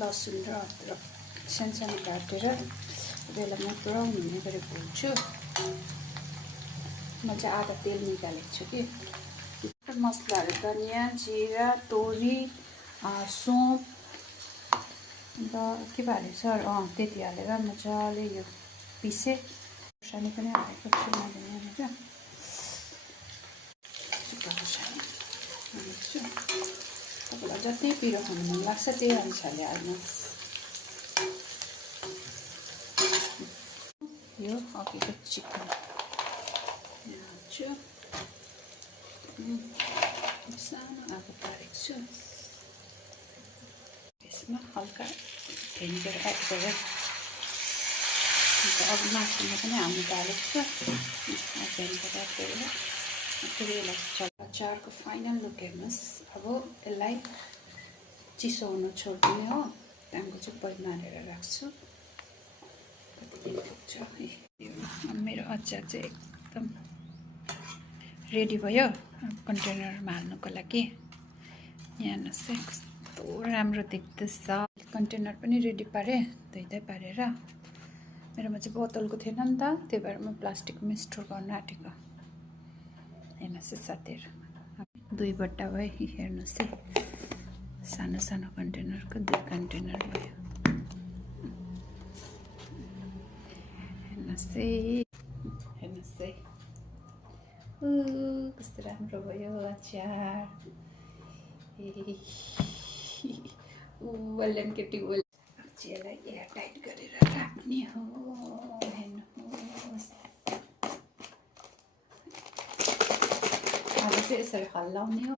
लसुन र अदरक सानो काटेर त्यसलाई म ब्राउन हुने गरी भुन्छु। म चाहिँ आधा तेल निकालेको छु कि। मसलाहरू धनियाँ जिरा तोरी सौँफ अन्त के हालेको छ त्यति हालेर मजाले यो पिसे। खोर्सानी पनि हालेको छु मैले यहाँनिर। खोर्सानी हाल्छु। तपाईँलाई जति पिरो खानु मन लाग्छ त्यही अनुसारले हाल्नुहोस्। यो अघिको चिकन हाल्छु। सानो आगो पारेको छु। यसमा हल्का भिनेगर एड गरेर अघि मासुमा पनि हाल्नु थालेको छु। भिनेगर एड गरेर फेरि यसलाई अचारको फाइनल लुक हेर्नुहोस्। अब यसलाई चिसो हुन छोड्दिने हो। त्यहाँदेखिको चाहिँ बयममा हालेर राख्छु। कति दिन पुग्छ है। मेरो अचार चाहिँ एकदम रेडी भयो कन्टेनरमा हाल्नुको लागि। यहाँ हेर्नुहोस् है कस्तो राम्रो देख्दैछ। कन्टेनर पनि रेडी पारेँ धुइँदै पारेर। मेरोमा चाहिँ बोतलको थिएन नि त, त्यही भएर म प्लास्टिकमा स्टोर गर्न आँटेको। हेर्नुहोस् है साथीहरू 2 बट्टा भयो। हेर्नुहोस् है सानो सानो कन्टेनरको 2 कन्टेनर भयो। हेर्नुहोस् है कस्तो राम्रो भयो अचार। केटी यसलाई एयर टाइट गरेर राख्ने हो। हेर्नुहोस् अब चाहिँ यसरी हल्लाउने हो।